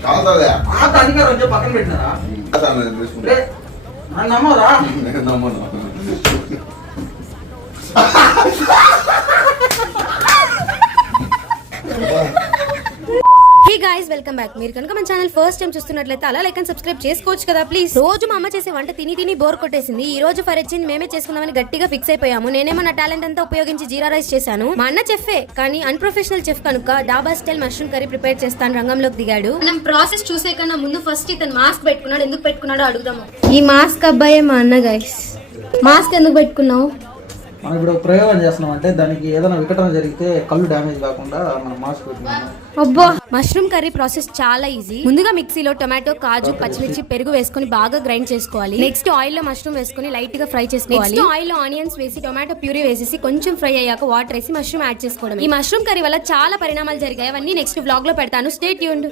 అధికారం వచ్చి పక్కన పెట్టినారా నమ్మరా నమ్మను. Hey guys welcome back. మీరు కనుక మన ఛానల్ ఫస్ట్ టైం చూస్తున్నట్లయితే అలా లైక్ అండ్ సబ్స్క్రైబ్ చేసుకోవచ్చు కదా ప్లీజ్. రోజు మా అమ్మ చేసే వంట తిని బోర్ కొట్టేసింది. ఈ రోజు ఫర్ ఎగ్జాంపుల్ మేమే చేసుకుందామని గట్టిగా ఫిక్స్ అయిపోయాము. నేనేమో నా టాలెంట్ అంతా ఉపయోగించి జీరా రైస్ చేశాను. మా అన్న చెఫే కానీ అన్ప్రొఫెషనల్ చెఫ్ కనుక డాబా స్టైల్ మష్రూమ్ కర్రీ ప్రిపేర్ చేస్తాను రంగంలోకి దిగాడు. మనం ప్రాసెస్ చూసే కన్నా ముందు ఫస్ట్ ఇతను మాస్క్ పెట్టుకున్నాడు. ఎందుకు పెట్టుకున్నాడో అడుగుదాము. ఈ మాస్క్ అబ్బాయే మా అన్న గైస్. మాస్క్ ఎందుకు పెట్టుకున్నావు? మనం ఇప్పుడు ప్రయోగం చేస్తున్నాం అంటే దానికి ఏదైనా వికటన జరిగితే కళ్ళు డ్యామేజ్ కాకుండా మనం మాస్క్ పెట్టుకున్నాం. అబ్బో, మష్రూమ్ కర్రీ ప్రాసెస్ చాలా ఈజీ. ముందుగా మిక్సీలో టొమాటో, కాజు, పచ్చిమిర్చి, పెరుగు వేసుకొని బాగా గ్రైండ్ చేసుకోవాలి. నెక్స్ట్ ఆయిల్ లో మష్రూమ్ వేసుకొని లైట్ గా ఫ్రై చేసుకోవాలి. నెక్స్ట్ ఆయిల్ లో ఆనియన్స్ వేసి టొమాటో ప్యూరీ వేసేసి కొంచెం ఫ్రై అయ్యాక వాటర్ వేసి మష్రూమ్ యాడ్ చేసుకోవడం. ఈ మష్రూమ్ కర్రీ వల్ల చాలా పరిణామాలు జరిగాయి. అవన్నీ నెక్స్ట్ వ్లాగ్ లో పెడతాను. Stay tuned.